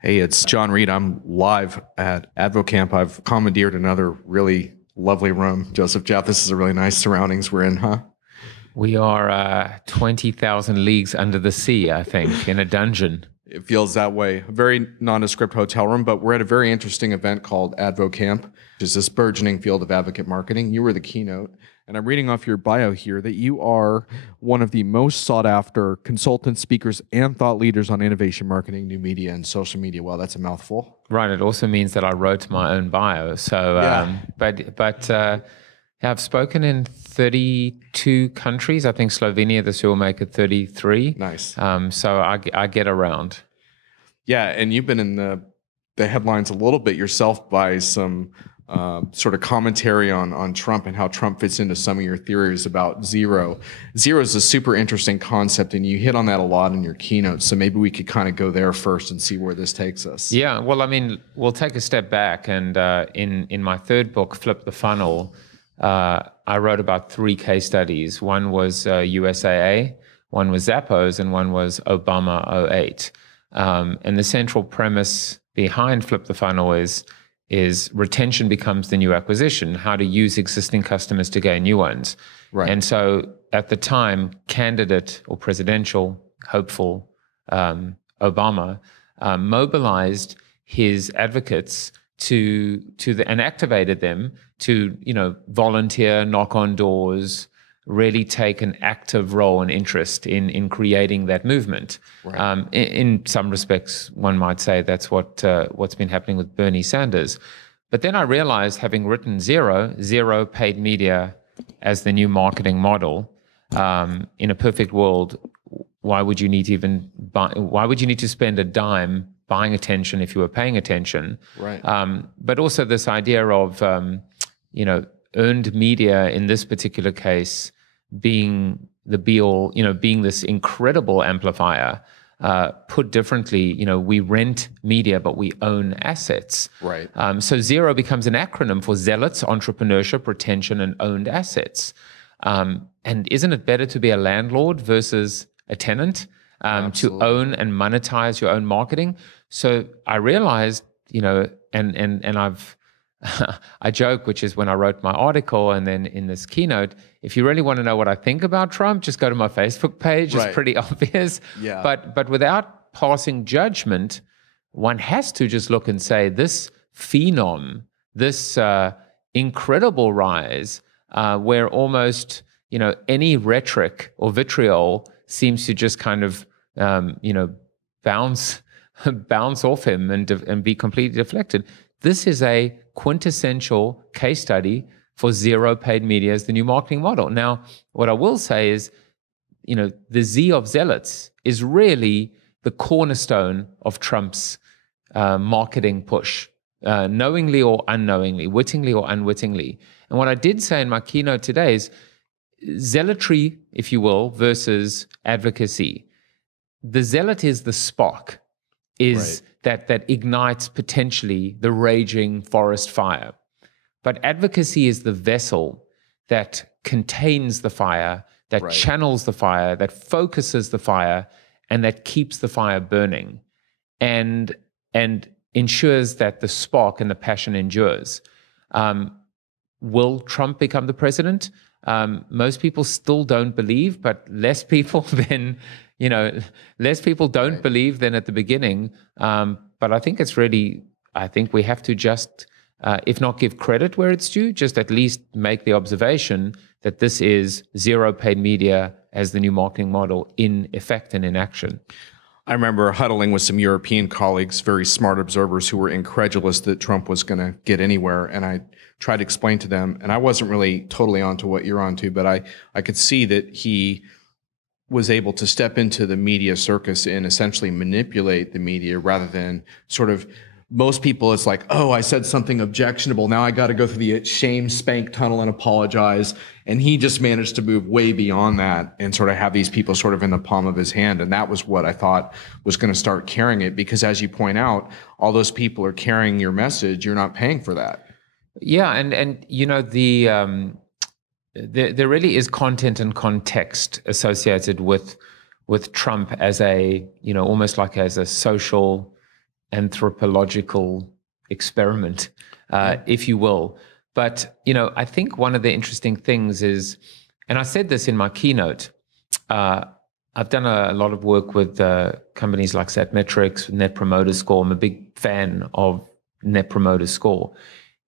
Hey, it's Jon Reed. I'm live at Advocamp. I've commandeered another really lovely room. Joseph Jaffe, this is a really nice surroundings we're in, huh? We are 20,000 leagues under the sea, I think, in a dungeon. It feels that way. A very nondescript hotel room, but we're at a very interesting event called Advocamp, which is this burgeoning field of advocate marketing. You were the keynote, and I'm reading off your bio here that you are one of the most sought after consultants, speakers, and thought leaders on innovation marketing, new media, and social media. Well, that's a mouthful. Right. It also means that I wrote my own bio. So, Yeah. I've spoken in 32 countries. I think Slovenia this year will make it 33. Nice. So I get around. Yeah, and you've been in the headlines a little bit yourself by some sort of commentary on Trump and how Trump fits into some of your theories about Z.E.R.O. Z.E.R.O is a super interesting concept, and you hit on that a lot in your keynote. So maybe we could kind of go there first and see where this takes us. Yeah, well, I mean, we'll take a step back. And in my third book, Flip the Funnel, I wrote about 3 case studies. One was USAA, one was Zappos, and one was Obama '08. And the central premise behind Flip the Funnel is retention becomes the new acquisition, how to use existing customers to gain new ones. Right. And so at the time, candidate or presidential hopeful Obama mobilized his advocates and activated them to, volunteer, knock on doors, really take an active role and interest in creating that movement. Right. In some respects, one might say that's what's been happening with Bernie Sanders. But then I realized, having written Z.E.R.O, paid media as the new marketing model, in a perfect world, why would you need to spend a dime buying attention if you were paying attention? Right. But also this idea of, earned media in this particular case being the be-all, being this incredible amplifier. Put differently, we rent media, but we own assets. Right. So Z.E.R.O becomes an acronym for zealots, entrepreneurship, retention, and owned assets. And isn't it better to be a landlord versus a tenant? To own and monetize your own marketing? So I realized, and I've I joke, which is when I wrote my article and then in this keynote, if you really want to know what I think about Trump, just go to my Facebook page. Right. It's pretty obvious. Yeah. But without passing judgment, one has to just look and say, this phenom, this incredible rise, where almost, any rhetoric or vitriol seems to just kind of, bounce off him and be completely deflected. This is a quintessential case study for Z.E.R.O paid media as the new marketing model. Now, what I will say is, the Z of zealots is really the cornerstone of Trump's marketing push, knowingly or unknowingly, wittingly or unwittingly. And what I did say in my keynote today is zealotry, if you will, versus advocacy. The zealot is the spark, is right, that ignites potentially the raging forest fire. But advocacy is the vessel that contains the fire, that right, channels the fire, that focuses the fire, and that keeps the fire burning, and ensures that the spark and the passion endures. Will Trump become the president? Most people still don't believe, but less people than, less people don't right, believe than at the beginning. But I think I think we have to just, if not give credit where it's due, just at least make the observation that this is Z.E.R.O paid media as the new marketing model in effect and in action. I remember huddling with some European colleagues, very smart observers who were incredulous that Trump was going to get anywhere. And I tried to explain to them, and I wasn't really totally onto what you're onto, but I could see that he was able to step into the media circus and essentially manipulate the media rather than sort of, most people, it's like, oh, I said something objectionable. Now I got to go through the shame spank tunnel and apologize. And he just managed to move way beyond that and sort of have these people sort of in the palm of his hand. And that was what I thought was going to start carrying it. Because as you point out, all those people are carrying your message. You're not paying for that. Yeah. And there really is content and context associated with Trump as a, almost like as a social anthropological experiment, if you will. But, I think one of the interesting things is, and I said this in my keynote, I've done a lot of work with companies like Satmetrics, Net Promoter Score. I'm a big fan of Net Promoter Score.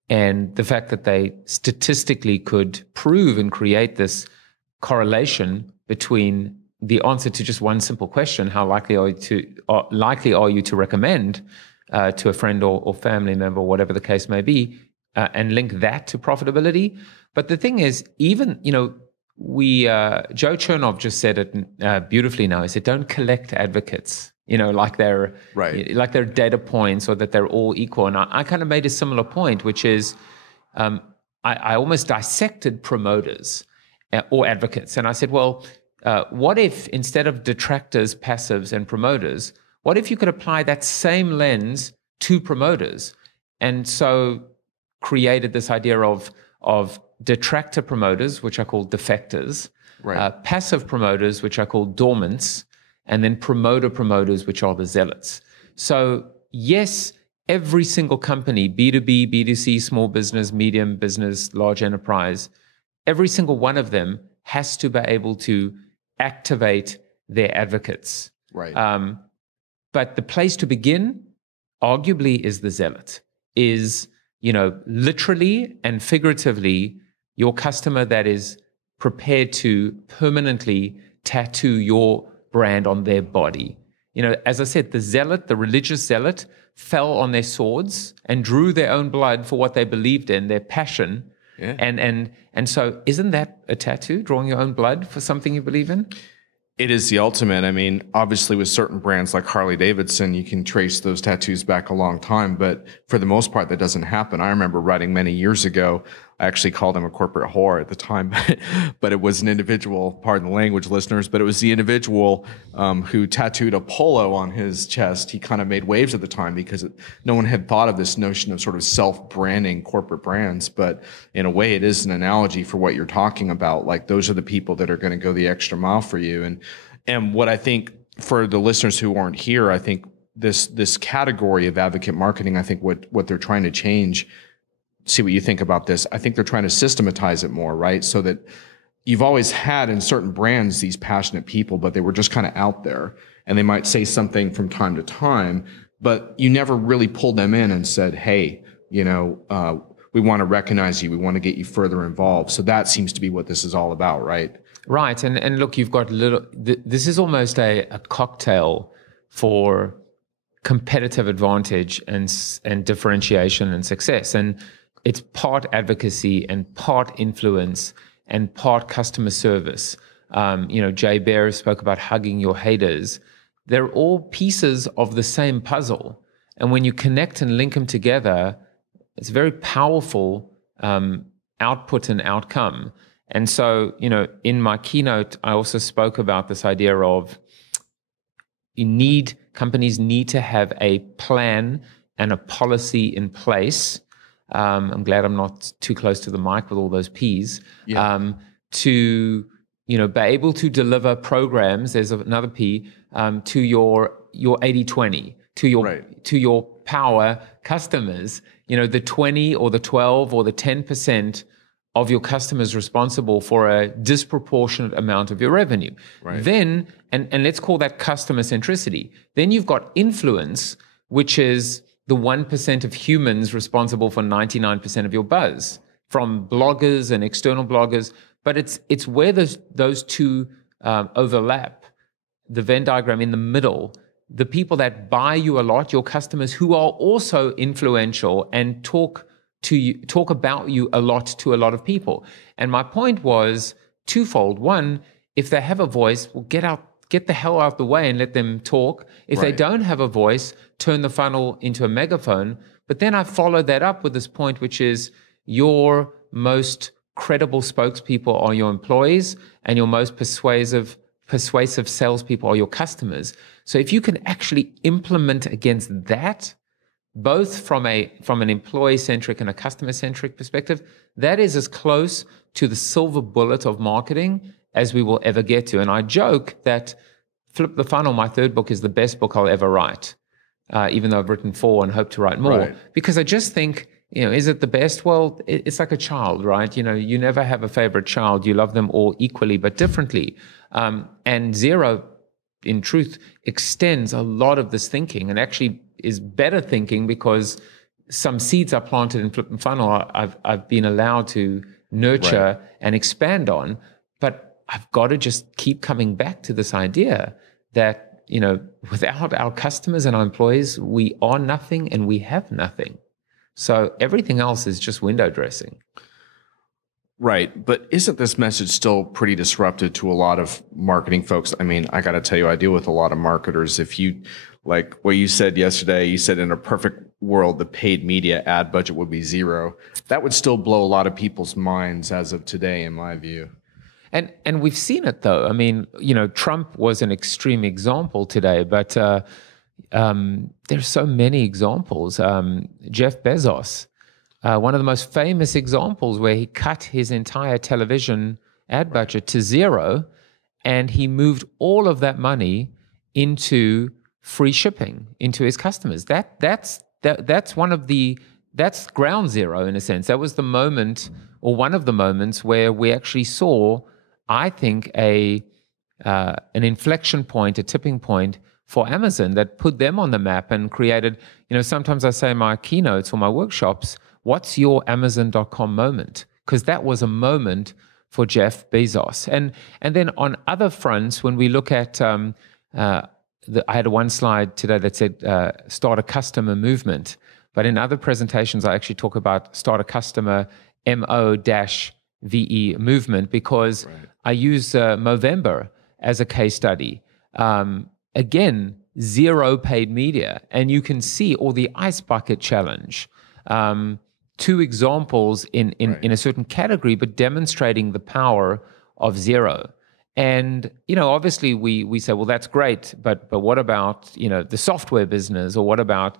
And the fact that they statistically could prove and create this correlation between the answer to just one simple question, how likely are you to recommend to a friend or family member, whatever the case may be, and link that to profitability. But the thing is, even, Joe Chernov just said it beautifully now. He said, don't collect advocates, like they're data points or that they're all equal. And I kind of made a similar point, which is I almost dissected promoters or advocates. And I said, well, what if instead of detractors, passives, and promoters, what if you could apply that same lens to promoters? And so created this idea of detractor promoters, which I call defectors, passive promoters, which I call dormants, and then promoter promoters, which are the zealots. So yes, every single company, B2B, B2C, small business, medium business, large enterprise, every single one of them has to be able to activate their advocates. Right. But the place to begin, arguably, is the zealot, is, literally and figuratively, your customer that is prepared to permanently tattoo your brand on their body. As I said, the zealot, the religious zealot, fell on their swords and drew their own blood for what they believed in, their passion. Yeah. And so isn't that a tattoo, drawing your own blood for something you believe in? It is the ultimate. I mean, obviously with certain brands like Harley Davidson, you can trace those tattoos back a long time, but for the most part, that doesn't happen. I remember writing many years ago, I actually called him a corporate whore at the time, but it was an individual, pardon the language, listeners, but it was the individual who tattooed a polo on his chest. He kind of made waves at the time because no one had thought of this notion of sort of self-branding corporate brands, but in a way it is an analogy for what you're talking about. Like, those are the people that are going to go the extra mile for you. And what I think for the listeners who aren't here, I think this category of advocate marketing, I think what they're trying to change, see what you think about this. I think they're trying to systematize it more, right? So that you've always had in certain brands these passionate people, but they were just kind of out there, and they might say something from time to time, but you never really pulled them in and said, hey, we want to recognize you. We want to get you further involved. So that seems to be what this is all about, right? Right. And look, you've got this is almost a cocktail for competitive advantage and differentiation and success. And it's part advocacy and part influence and part customer service. Jay Baer spoke about hugging your haters. They're all pieces of the same puzzle. And when you connect and link them together, it's a very powerful output and outcome. And so, in my keynote, I also spoke about this idea of companies need to have a plan and a policy in place. I'm glad I'm not too close to the mic with all those P's. Yeah. To be able to deliver programs. There's another P to your 80-20, to your power customers. The 20 or the 12 or the 10% of your customers responsible for a disproportionate amount of your revenue. Right. Then, and let's call that customer centricity. Then you've got influence, which is the 1% of humans responsible for 99% of your buzz, from bloggers and external bloggers. But it's where those two overlap, the Venn diagram in the middle, the people that buy you a lot, your customers who are also influential and talk about you a lot to a lot of people. And my point was twofold. One, if they have a voice, well, get the hell out the way and let them talk. If they don't have a voice, turn the funnel into a megaphone. But then I followed that up with this point, which is your most credible spokespeople are your employees, and your most persuasive salespeople are your customers. So if you can actually implement against that, both from an employee-centric and a customer-centric perspective, that is as close to the silver bullet of marketing as we will ever get to. And I joke that Flip the Funnel, my third book, is the best book I'll ever write. even though I've written 4 and hope to write more. Right. Because I just think, is it the best? Well, it's like a child, right? You never have a favorite child. You love them all equally, but differently. And Z.E.R.O, in truth, extends a lot of this thinking and actually is better thinking because some seeds are planted in Flip and Funnel I've been allowed to nurture and expand on. But I've got to just keep coming back to this idea that, without our customers and our employees, we are nothing and we have nothing. So everything else is just window dressing. Right. But isn't this message still pretty disruptive to a lot of marketing folks? I mean, I got to tell you, I deal with a lot of marketers. If you, like what you said yesterday, you said in a perfect world, the paid media ad budget would be 0. That would still blow a lot of people's minds as of today, in my view. And we've seen it, though. I mean, Trump was an extreme example today, but there's so many examples. Jeff Bezos, one of the most famous examples where he cut his entire television ad budget to 0, and he moved all of that money into free shipping into his customers. That's ground zero in a sense. That was the moment, or one of the moments, where we actually saw, I think, an inflection point, a tipping point for Amazon that put them on the map and created, sometimes I say in my keynotes or my workshops, what's your Amazon.com moment? Because that was a moment for Jeff Bezos. And then on other fronts, when we look at, I had one slide today that said, start a customer movement. But in other presentations, I actually talk about start a customer MO-VE movement because I use Movember as a case study. Again, 0 paid media, and you can see, or the ice bucket challenge, 2 examples in a certain category, but demonstrating the power of 0. And, obviously we say, well, that's great, but what about, the software business, or what about,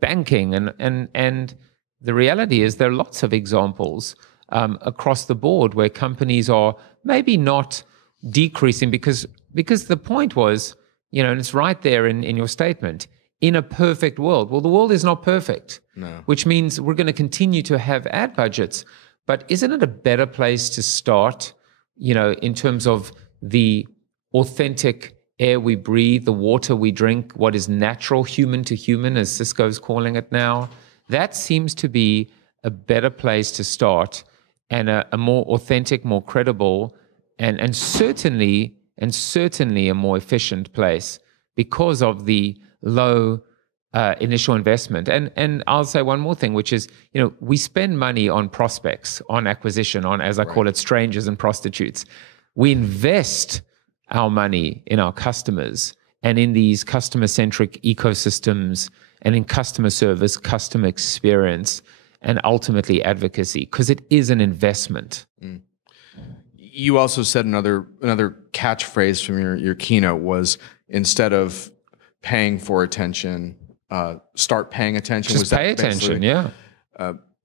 banking? And the reality is there are lots of examples across the board where companies are maybe not decreasing because the point was, and it's right there in your statement, in a perfect world. Well, the world is not perfect, which means we're going to continue to have ad budgets. But isn't it a better place to start, in terms of the authentic air we breathe, the water we drink, what is natural, human to human, as Cisco's calling it now? That seems to be a better place to start, and a more authentic, more credible, and certainly a more efficient place because of the low initial investment. And I'll say one more thing, which is, we spend money on prospects, on acquisition, on, as I call it, strangers and prostitutes. We invest our money in our customers and in these customer-centric ecosystems and in customer service, customer experience, and ultimately advocacy, because it is an investment. You also said another catchphrase from your keynote was, instead of paying for attention, start paying attention. Just pay attention, yeah.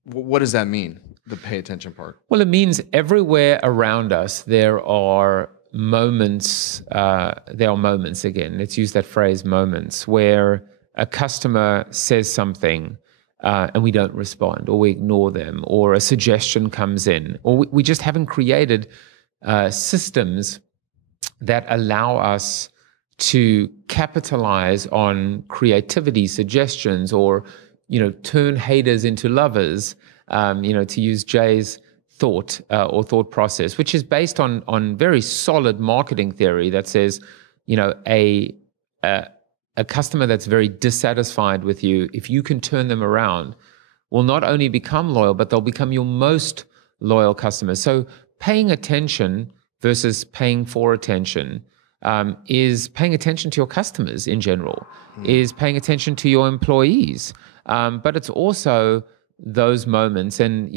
What does that mean, the pay attention part? Well, it means everywhere around us there are moments, again, let's use that phrase, moments, where a customer says something and we don't respond, or we ignore them, or a suggestion comes in, or we just haven't created systems that allow us to capitalize on creativity, suggestions, or turn haters into lovers. To use Jay's thought or thought process, which is based on very solid marketing theory that says, a customer that's very dissatisfied with you, if you can turn them around, will not only become loyal, but they'll become your most loyal customers. So paying attention versus paying for attention is paying attention to your customers in general, is paying attention to your employees. But it's also those moments, and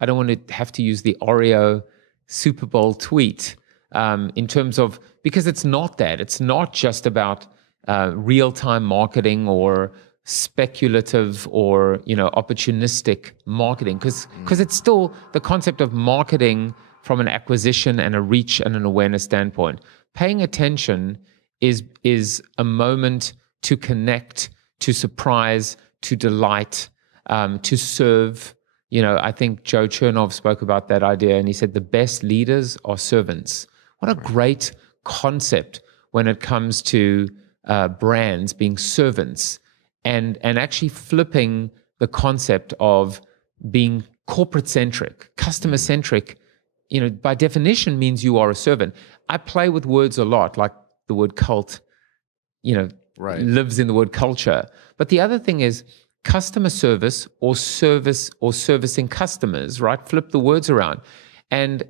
I don't want to have to use the Oreo Super Bowl tweet in terms of, because it's not that. It's not just about real-time marketing or speculative or opportunistic marketing, because it's still the concept of marketing from an acquisition and a reach and an awareness standpoint. Paying attention is a moment to connect to surprise, to delight, to serve. I think Joe Chernov spoke about that idea, and he said the best leaders are servants. What a great concept when it comes to brands being servants, and actually flipping the concept of being corporate-centric, customer-centric, by definition means you are a servant. I play with words a lot, like the word cult, lives in the word culture. But the other thing is customer service or servicing customers, right? Flip the words around. And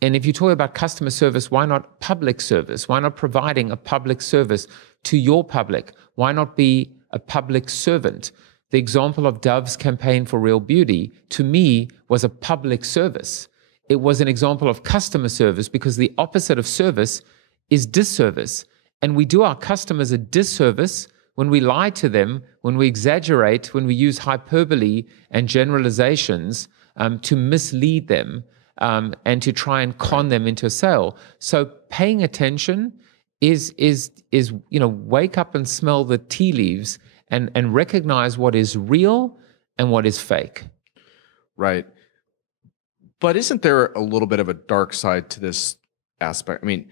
if you talk about customer service, why not public service? Why not providing a public service to your public? Why not be a public servant? The example of Dove's campaign for real beauty, to me, was a public service. It was an example of customer service, because the opposite of service is disservice. And we do our customers a disservice when we lie to them, when we exaggerate, when we use hyperbole and generalizations to mislead them and to try and con them into a sale. So paying attention is wake up and smell the tea leaves and recognize what is real and what is fake. Right. But isn't there a little bit of a dark side to this aspect? I mean,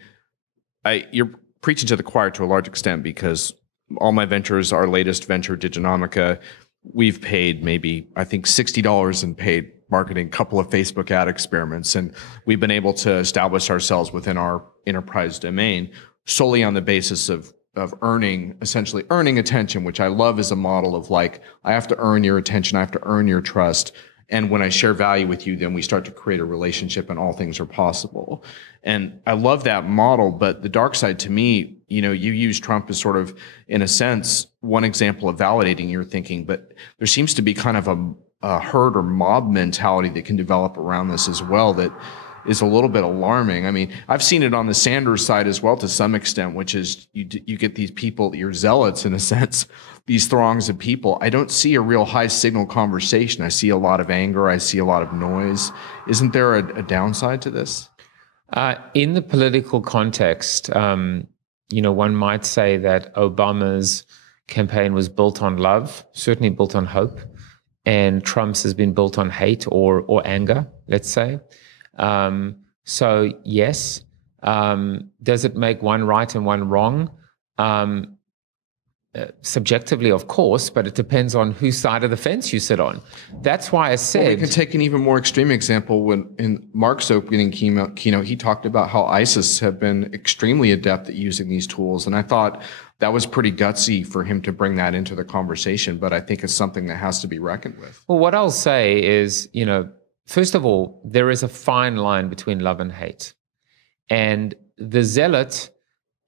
you're preaching to the choir to a large extent, because all my ventures, our latest venture, Diginomica, we've paid maybe, I think, $60 in paid marketing, a couple of Facebook ad experiments, and we've been able to establish ourselves within our enterprise domain solely on the basis of essentially earning attention, which I love as a model of like, I have to earn your attention, I have to earn your trust. And when I share value with you, then we start to create a relationship and all things are possible. And I love that model, but the dark side to me, you use Trump as sort of, in a sense, one example of validating your thinking, but there seems to be kind of a herd or mob mentality that can develop around this as well that is a little bit alarming. I mean, I've seen it on the Sanders side as well to some extent, which is you get these people, your zealots in a sense, these throngs of people. I don't see a real high signal conversation. I see a lot of anger. I see a lot of noise. Isn't there a downside to this? In the political context, one might say that Obama's campaign was built on love, certainly built on hope, and Trump's has been built on hate or anger, let's say. So yes, does it make one right and one wrong? Subjectively, of course, but it depends on whose side of the fence you sit on. That's why I said... Well, we can take an even more extreme example. When in Mark's opening keynote, he talked about how ISIS have been extremely adept at using these tools. And I thought that was pretty gutsy for him to bring that into the conversation, but I think it's something that has to be reckoned with. Well, what I'll say is, first of all, there is a fine line between love and hate. And the zealot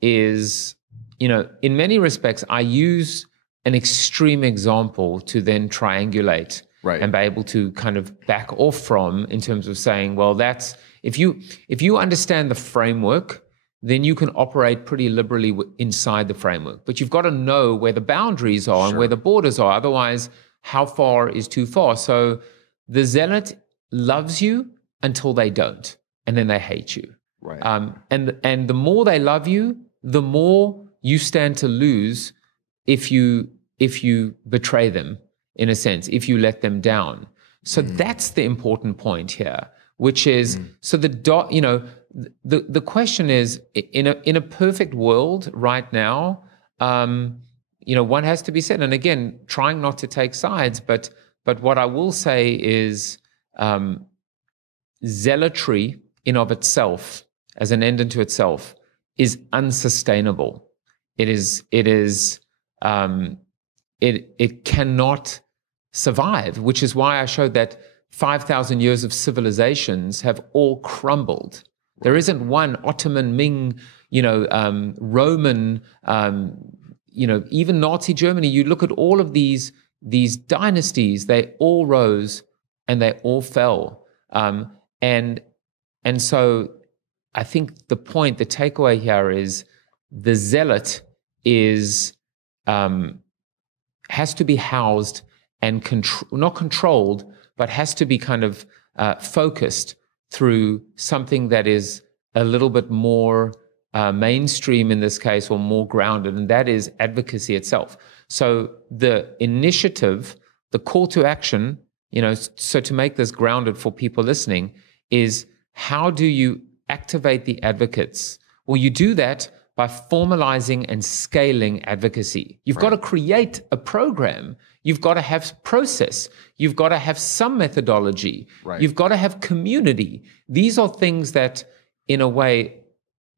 is... in many respects, I use an extreme example to then triangulate and be able to kind of back off from, in terms of saying, well, that's if you understand the framework, then you can operate pretty liberally inside the framework. But you've got to know where the boundaries are and where the borders are. Otherwise, how far is too far? So the zealot loves you until they don't, and then they hate you. Right. And the more they love you, the more you stand to lose if you betray them, in a sense, if you let them down. So that's the important point here, which is so the question is, in a perfect world right now, one has to be said, and again, trying not to take sides, but what I will say is zealotry in of itself, as an end unto itself, is unsustainable. It cannot survive, which is why I showed that 5,000 years of civilizations have all crumbled. There isn't one Ottoman, Ming, Roman, even Nazi Germany. You look at all of these dynasties; they all rose and they all fell. And so, I think the takeaway here is the zealot has to be housed and not controlled, but has to be kind of focused through something that is a little bit more mainstream in this case, or more grounded, and that is advocacy itself. So the initiative, the call to action, so to make this grounded for people listening is, how do you activate the advocates? Well, you do that by formalizing and scaling advocacy. You've got to create a program. You've got to have process. You've got to have some methodology. You've got to have community. These are things that, in a way,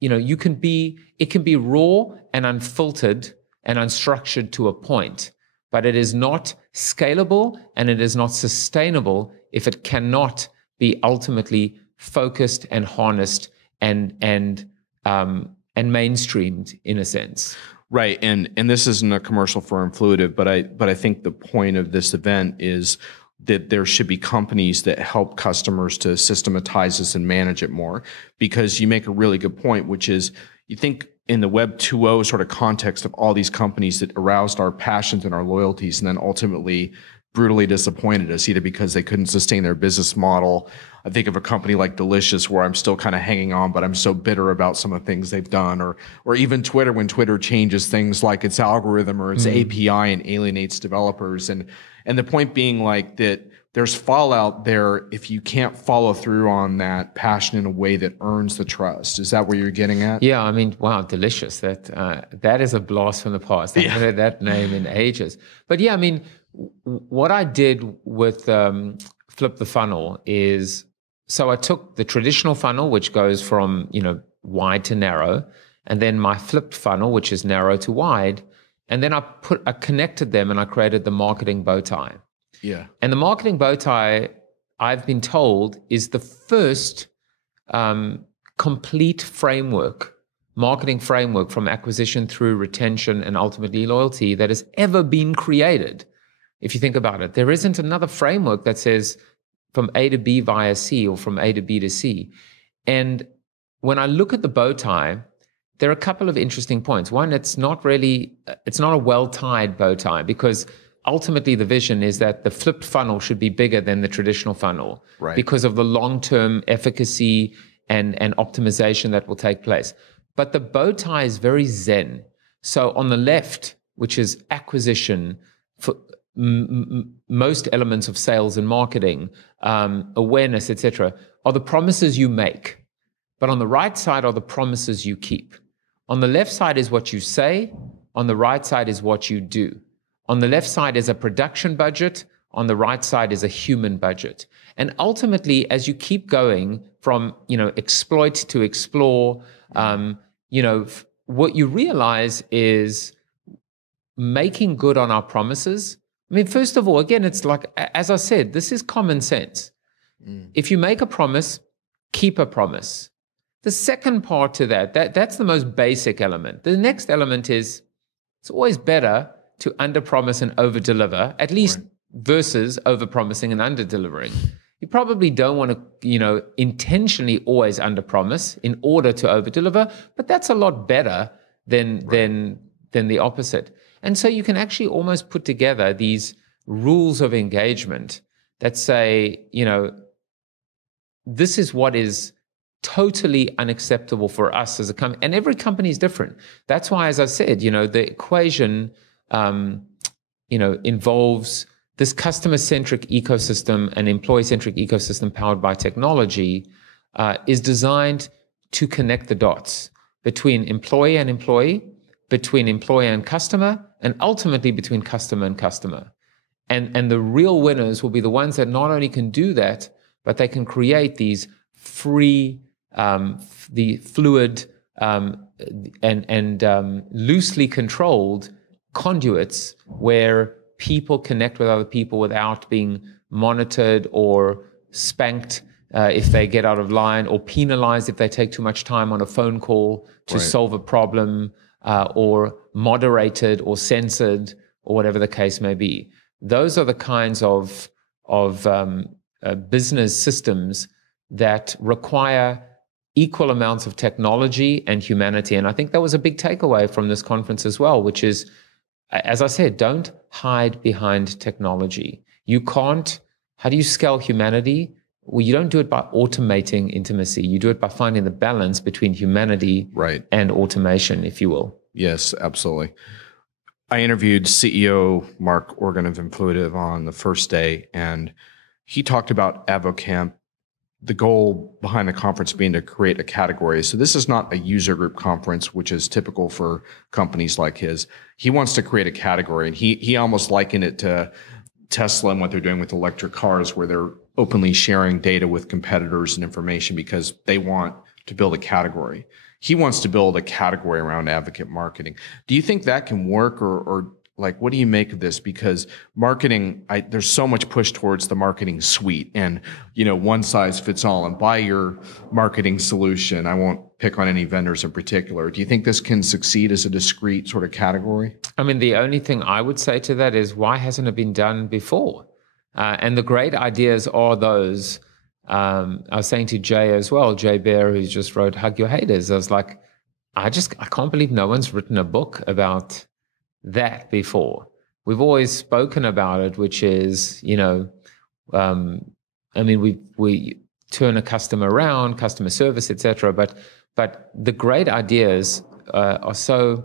it can be raw and unfiltered and unstructured to a point, but it is not scalable and it is not sustainable if it cannot be ultimately focused and harnessed and mainstreamed in a sense. Right, and this isn't a commercial for Influitive, but I think the point of this event is that there should be companies that help customers to systematize this and manage it more, because you make a really good point, which is, you think in the Web 2.0 sort of context of all these companies that aroused our passions and our loyalties and then ultimately brutally disappointed us, either because they couldn't sustain their business model. I think of a company like Delicious, where I'm still kind of hanging on, but I'm so bitter about some of the things they've done, or even Twitter, when Twitter changes things like its algorithm or its API and alienates developers. And the point being, like, that there's fallout there if you can't follow through on that passion in a way that earns the trust. Is that where you're getting at? Yeah, I mean, wow, Delicious. That is a blast from the past. I haven't heard that name in ages. But yeah, I mean, what I did with Flip the Funnel is, so I took the traditional funnel, which goes from wide to narrow, and then my flipped funnel, which is narrow to wide, and then I connected them and I created the marketing bow tie. Yeah. And the marketing bow tie, I've been told, is the first complete marketing framework from acquisition through retention and ultimately loyalty that has ever been created. If you think about it, there isn't another framework that says from A to B via C, or from A to B to C. And when I look at the bow tie, there are a couple of interesting points. One, it's not a well-tied bow tie, because ultimately the vision is that the flipped funnel should be bigger than the traditional funnel, because of the long-term efficacy and optimization that will take place. But the bow tie is very zen. So on the left, which is acquisition, for most elements of sales and marketing, awareness, etc., are the promises you make. But on the right side are the promises you keep. On the left side is what you say. On the right side is what you do. On the left side is a production budget. On the right side is a human budget. And ultimately, as you keep going from, exploit to explore, what you realize is making good on our promises. I mean, first of all, again, it's like, as I said, this is common sense. If you make a promise, keep a promise. The second part to that's the most basic element. The next element is, it's always better to underpromise and overdeliver, at least versus overpromising and underdelivering. You probably don't want to, intentionally always underpromise in order to overdeliver, but that's a lot better than the opposite. And so you can actually almost put together these rules of engagement that say, this is what is totally unacceptable for us as a company. And every company is different. That's why, as I said, the equation, involves this customer-centric ecosystem and employee-centric ecosystem powered by technology, is designed to connect the dots between employee and employee, between employer and customer, and ultimately between customer and customer. And the real winners will be the ones that not only can do that, but they can create these free, the fluid and loosely controlled conduits where people connect with other people without being monitored or spanked if they get out of line, or penalized if they take too much time on a phone call to solve a problem, or moderated or censored, or whatever the case may be. Those are the kinds of business systems that require equal amounts of technology and humanity. And I think that was a big takeaway from this conference as well, which is, as I said, don't hide behind technology. You can't. How do you scale humanity? Well, you don't do it by automating intimacy. You do it by finding the balance between humanity and automation, if you will. Yes, absolutely. I interviewed CEO Mark Organ of Influitive on the first day, and he talked about Advocamp, the goal behind the conference being to create a category. So this is not a user group conference, which is typical for companies like his. He wants to create a category, and he almost likened it to Tesla and what they're doing with electric cars, where they're openly sharing data with competitors and information because they want to build a category. He wants to build a category around advocate marketing. Do you think that can work, or like, what do you make of this? Because marketing, there's so much push towards the marketing suite and, one size fits all, and buy your marketing solution. I won't pick on any vendors in particular. Do you think this can succeed as a discrete sort of category? I mean, the only thing I would say to that is, why hasn't it been done before? And the great ideas are those. I was saying to Jay as well, Jay Bear, who just wrote Hug Your Haters. I was like, I can't believe no one's written a book about that before. We've always spoken about it, which is, we turn a customer around, customer service, etc. But the great ideas are so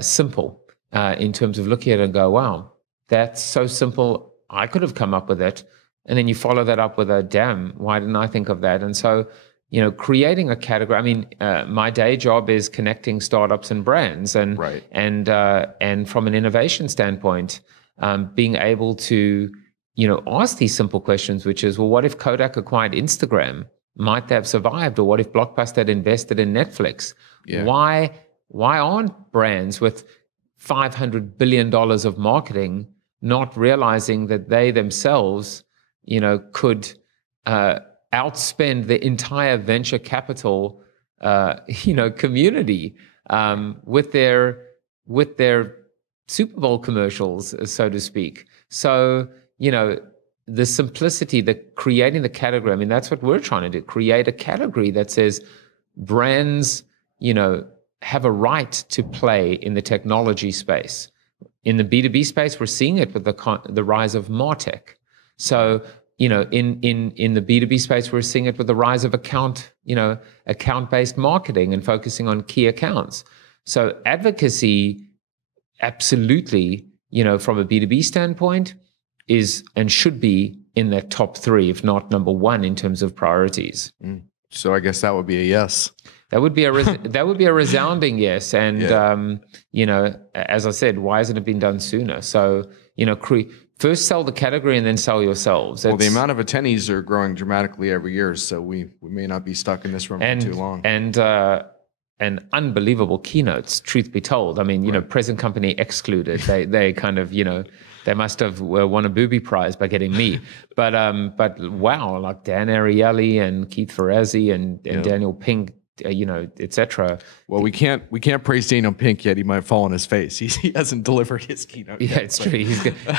simple in terms of looking at it and go, wow, that's so simple. I could have come up with it. And then you follow that up with a, damn, why didn't I think of that? And so, creating a category. I mean, my day job is connecting startups and brands, and right. and from an innovation standpoint, being able to, ask these simple questions, which is, well, what if Kodak acquired Instagram? Might they have survived? Or what if Blockbuster had invested in Netflix? Yeah. Why aren't brands with $500 billion of marketing not realizing that they themselves, could outspend the entire venture capital, community with their Super Bowl commercials, so to speak. So, the simplicity, the creating the category. I mean, that's what we're trying to do: create a category that says brands, have a right to play in the technology space. In the B2B space, we're seeing it with the rise of MarTech. So, in the B2B space, we're seeing it with the rise of account-based marketing and focusing on key accounts. So advocacy, absolutely, from a B2B standpoint, is and should be in that top three, if not number one, in terms of priorities. So I guess that would be a yes. That would be a resounding yes. And as I said, why hasn't it been done sooner? So first sell the category and then sell yourselves. Well, the amount of attendees are growing dramatically every year, so we may not be stuck in this room for too long. And unbelievable keynotes, truth be told. I mean, right. Present company excluded. They kind of, they must have won a booby prize by getting me. But wow, like Dan Ariely and Keith Ferrazzi and Daniel Pink, etc. Well, we can't praise Daniel Pink yet. He might fall on his face. He hasn't delivered his keynote yet. Yeah, it's true.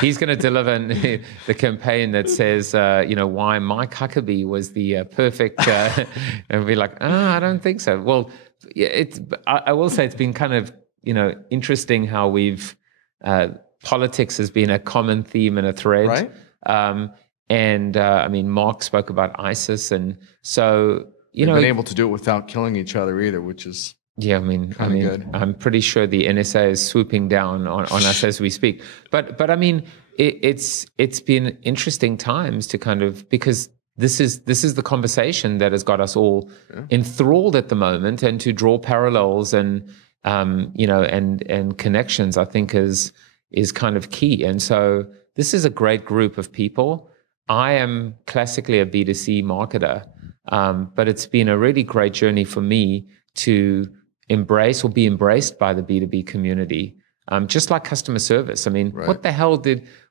He's going to deliver the campaign that says, why Mike Huckabee was the perfect, and be like, I don't think so. Well, I will say it's been kind of, interesting how we've, politics has been a common theme and a thread. Right. Mark spoke about ISIS, and so, We've been able to do it without killing each other either, which is good. I'm pretty sure the NSA is swooping down on us as we speak. But it's been interesting times to kind of, because this is the conversation that has got us all enthralled at the moment, and to draw parallels and and connections, I think is kind of key. And so this is a great group of people. I am classically a B2C marketer. But it's been a really great journey for me to embrace or be embraced by the B2B community, just like customer service. I mean, right.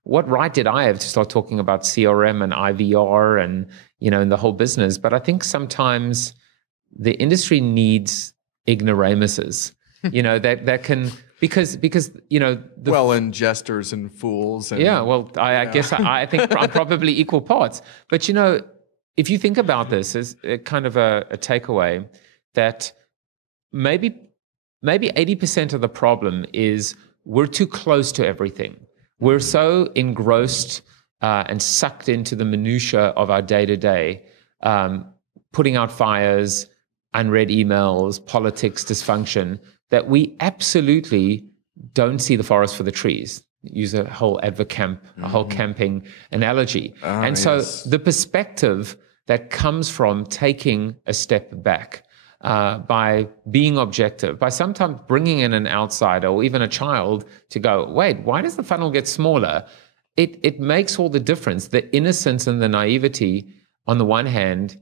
What right did I have to start talking about CRM and IVR and, and the whole business? But I think sometimes the industry needs ignoramuses, that can, because and jesters and fools. And, I guess I think I'm probably equal parts. But, if you think about this as a kind of a takeaway, that maybe 80% of the problem is we're too close to everything. We're so engrossed and sucked into the minutia of our day-to-day, putting out fires, unread emails, politics, dysfunction, that we absolutely don't see the forest for the trees. Use a whole Advocamp, a whole camping analogy. And so the perspective that comes from taking a step back, by being objective, by sometimes bringing in an outsider or even a child to go, wait, why does the funnel get smaller? It makes all the difference. The innocence and the naivety, on the one hand,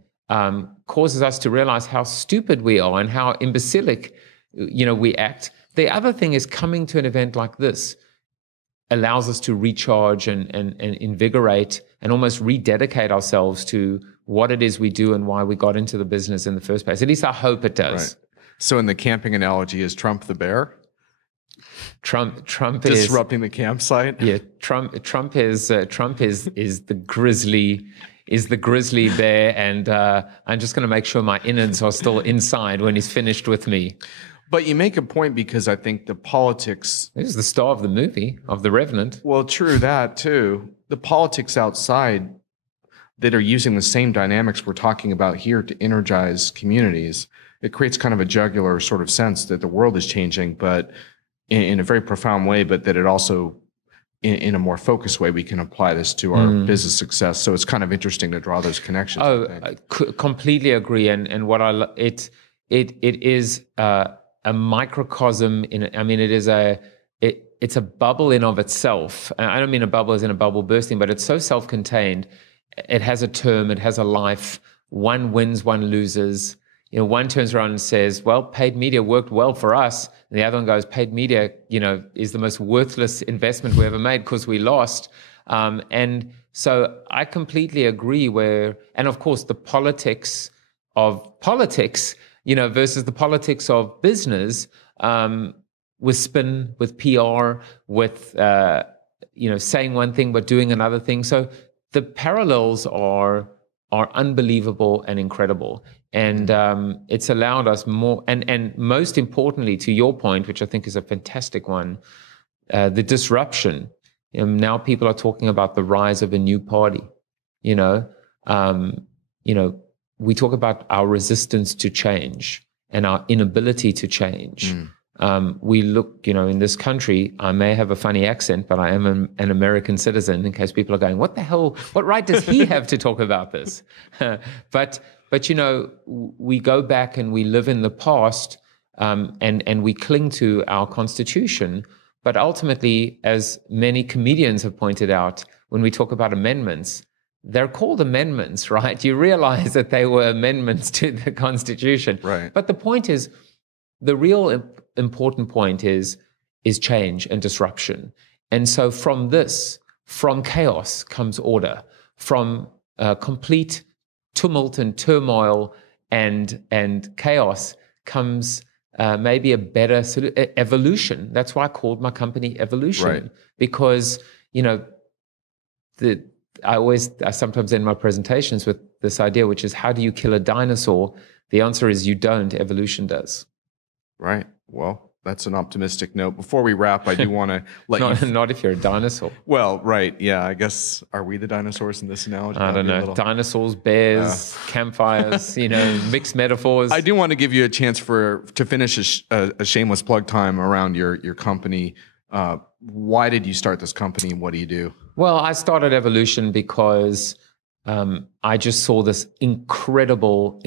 causes us to realize how stupid we are and how imbecilic, we act. The other thing is, coming to an event like this allows us to recharge and invigorate and almost rededicate ourselves to what it is we do and why we got into the business in the first place. At least I hope it does. Right. So in the camping analogy, is Trump the bear? Trump disrupting the campsite. Yeah, Trump is the grizzly bear, and I'm just going to make sure my innards are still inside when he's finished with me. But you make a point, because I think the politics... This is the star of the movie, of The Revenant. Well, true, that too. The politics outside that are using the same dynamics we're talking about here to energize communities, it creates kind of a jugular sort of sense that the world is changing, but in a very profound way, but that it also, in a more focused way, we can apply this to our business success. So it's kind of interesting to draw those connections. Oh, I completely agree. And what it is... a microcosm it's a bubble in of itself. I don't mean a bubble as in a bubble bursting, but it's so self-contained. It has a term, it has a life. One wins, one loses. One turns around and says, well, paid media worked well for us. And the other one goes, paid media, is the most worthless investment we ever made because we lost. And so I completely agree and of course the politics of politics, versus the politics of business, with spin, with PR, with, saying one thing but doing another thing. So the parallels are unbelievable and incredible. And it's allowed us more, and most importantly, to your point, which I think is a fantastic one, the disruption. Now people are talking about the rise of a new party, we talk about our resistance to change and our inability to change. We look, in this country, I may have a funny accent, but I am an American citizen, in case people are going, what the hell, what right does he have to talk about this? But we go back and we live in the past, and we cling to our Constitution. But ultimately, as many comedians have pointed out, when we talk about amendments, they're called amendments, right? You realize that they were amendments to the Constitution. Right. But the point is, the real important point is change and disruption. And so from chaos comes order. From complete tumult and turmoil and chaos comes maybe a better evolution. That's why I called my company Evolution. Right. Because, I sometimes end my presentations with this idea, which is, how do you kill a dinosaur? The answer is you don't. Evolution does. Right. Well, that's an optimistic note. Before we wrap, I do want to let you... Not if you're a dinosaur. Well, right. Yeah, I guess, are we the dinosaurs in this analogy? I don't know. Dinosaurs, bears, campfires, mixed metaphors. I do want to give you a chance to finish a shameless plug time around your company. Why did you start this company, and what do you do? Well, I started Evolution because I just saw this incredible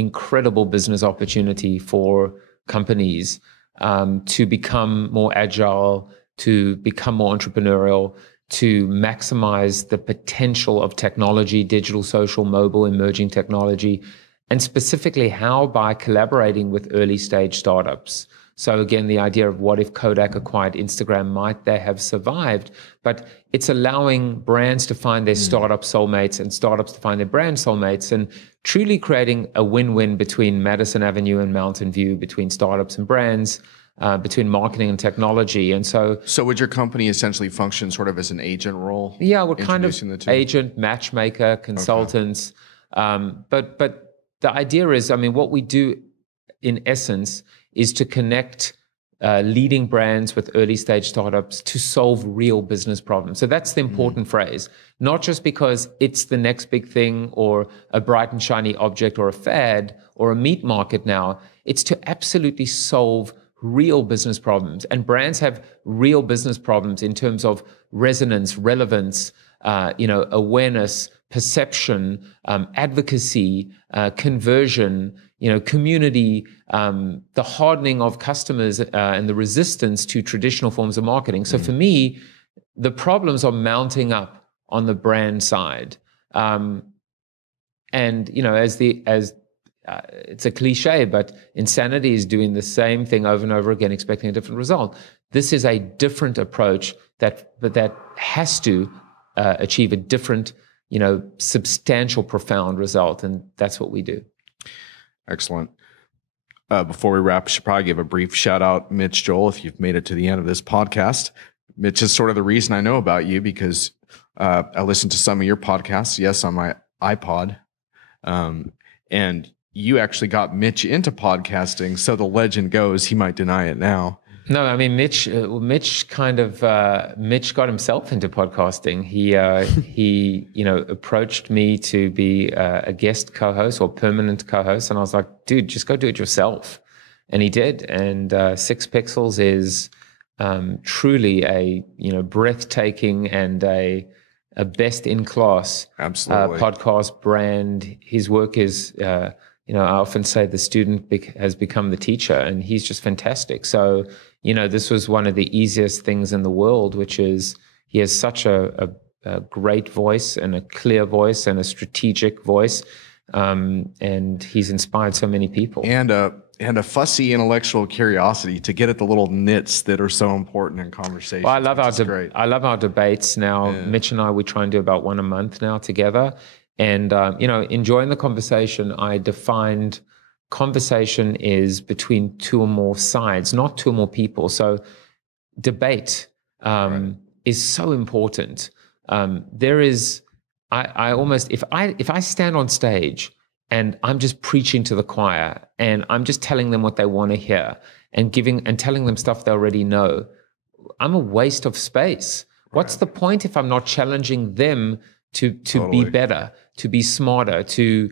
business opportunity for companies to become more agile, to become more entrepreneurial, to maximize the potential of technology, digital, social, mobile, emerging technology, and specifically how, by collaborating with early stage startups. So again, the idea of what if Kodak acquired Instagram, might they have survived? But it's allowing brands to find their startup soulmates and startups to find their brand soulmates, and truly creating a win-win between Madison Avenue and Mountain View, between startups and brands, between marketing and technology. And so would your company essentially function sort of as an agent role? Yeah, we're kind of agent, matchmaker, consultants. Okay. But the idea is, what we do in essence is to connect leading brands with early stage startups to solve real business problems. So that's the important phrase, not just because it's the next big thing or a bright and shiny object or a fad or a meat market now. It's to absolutely solve real business problems, and brands have real business problems in terms of resonance, relevance, awareness, perception, advocacy, conversion, community, the hardening of customers, and the resistance to traditional forms of marketing. So for me, the problems are mounting up on the brand side. It's a cliche, but insanity is doing the same thing over and over again, expecting a different result. This is a different approach that has to achieve a different, substantial, profound result, and that's what we do. Excellent. Before we wrap, I should probably give a brief shout out, Mitch Joel, if you've made it to the end of this podcast. Mitch is sort of the reason I know about you, because I listened to some of your podcasts, yes, on my iPod, and you actually got Mitch into podcasting. So the legend goes, he might deny it now. No, I mean, Mitch got himself into podcasting. He approached me to be a guest co-host or permanent co-host. And I was like, dude, just go do it yourself. And he did. And 6 Pixels is truly a, breathtaking and a best in class podcast brand. His work is, I often say the student has become the teacher, and he's just fantastic. So, this was one of the easiest things in the world, which is he has such a great voice and a clear voice and a strategic voice. And he's inspired so many people. And a fussy intellectual curiosity to get at the little nits that are so important in conversation. Well, I love our debates now. Yeah. Mitch and I, we try and do about one a month now together. And, enjoying the conversation, I defined conversation is between 2 or more sides, not 2 or more people. So debate is so important. I almost, if I stand on stage and I'm just preaching to the choir and I'm just telling them what they want to hear and telling them stuff they already know, I'm a waste of space. Right. What's the point if I'm not challenging them to be better, to be smarter, to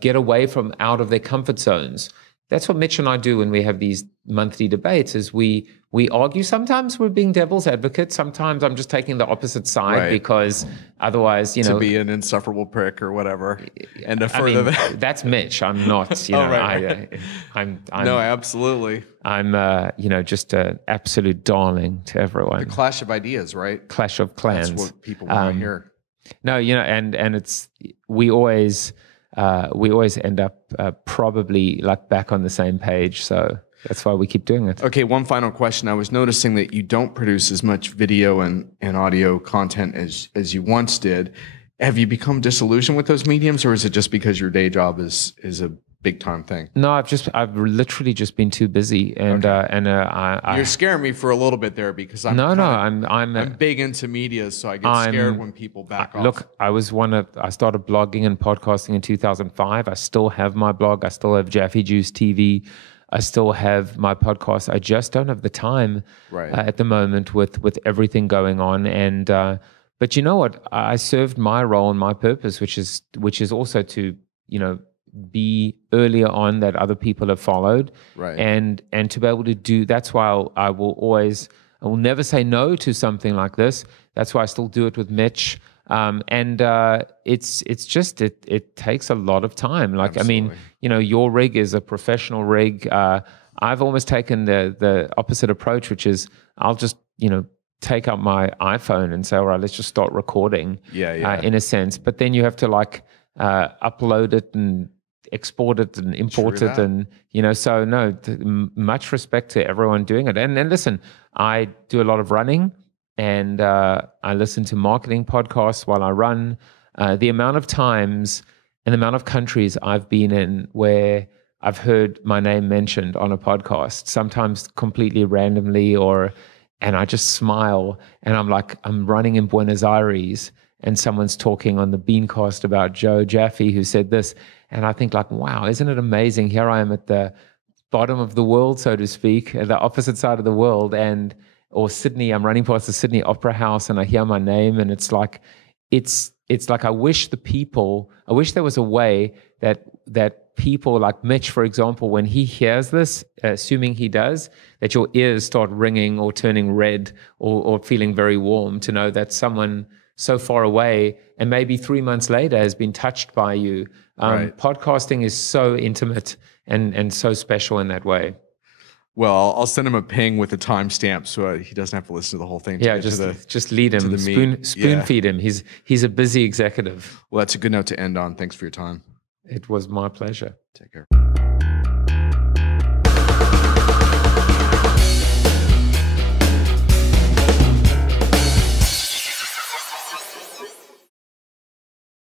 get away from out of their comfort zones? That's what Mitch and I do when we have these monthly debates, is we argue. Sometimes we're being devil's advocate. Sometimes I'm just taking the opposite side because otherwise, to be an insufferable prick or whatever. And that's Mitch. I'm not, I'm no, absolutely. I'm, just an absolute darling to everyone. The clash of ideas, right? Clash of clans. That's what people want to hear. No, and it's, we always end up probably like back on the same page. So that's why we keep doing it. Okay, one final question. I was noticing that you don't produce as much video and audio content as you once did. Have you become disillusioned with those mediums, or is it just because your day job is a big time thing? No, I've literally just been too busy, and you're scaring me for a little bit there, because I'm big into media, so I get scared when people back off. Look, I started blogging and podcasting in 2005. I still have my blog. I still have Jaffe Juice TV. I still have my podcast. I just don't have the time at the moment with everything going on. And but you know what? I served my role and my purpose, which is also to be earlier on that other people have followed, and to be able to do. That's why I will never say no to something like this. That's why I still do it with Mitch. It's just it takes a lot of time. Like, absolutely. I mean, your rig is a professional rig. I've almost taken the opposite approach, which is I'll just take up my iPhone and say, all right, let's just start recording. In a sense, but then you have to upload it and export it and import it, and so no. Much respect to everyone doing it. And listen, I do a lot of running. And I listen to marketing podcasts while I run. The amount of times and the amount of countries I've been in where I've heard my name mentioned on a podcast, sometimes completely randomly, and I just smile, and I'm running in Buenos Aires, and someone's talking on the Beancast about Joe Jaffe, who said this, and I think wow, isn't it amazing? Here I am at the bottom of the world, so to speak, at the opposite side of the world, or Sydney, I'm running past the Sydney Opera House and I hear my name, and it's like I wish there was a way that people like Mitch, for example, when he hears this, assuming he does, that your ears start ringing or turning red or feeling very warm to know that someone so far away and maybe 3 months later has been touched by you. Right. Podcasting is so intimate and so special in that way. Well, I'll send him a ping with a timestamp so he doesn't have to listen to the whole thing. Yeah, just lead him, spoon feed him. He's a busy executive. Well, that's a good note to end on. Thanks for your time. It was my pleasure. Take care.